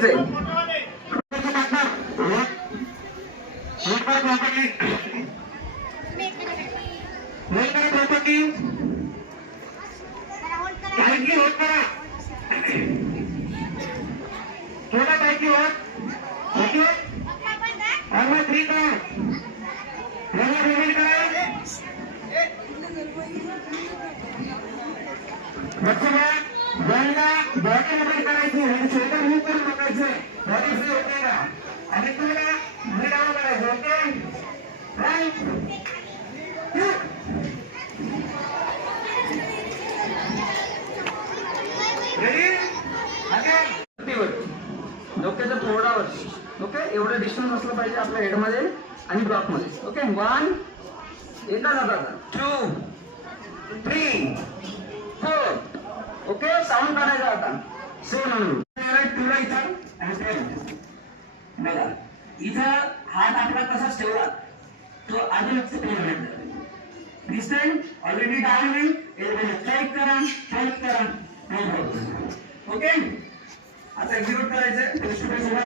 करायचंय. करायची आणि तुला करायचं. डोक्याच्या फोडावर ओके एवढं डिस्टन्स असलं पाहिजे आपल्या हेडमध्ये आणि ब्लॉकमध्ये. ओके 1 एका जाता 2 3 4 ओके साऊंड काढायचा आता. सो म्हणून तुला इथं बघा इथं हात आपला तसाच ठेवला तो अजून दिसतंय ऑलरेडी डाऊन होईल. स्ट्राईक करा स्ट्राईक करा. ओके आता एक्झिक्यूट करायचं.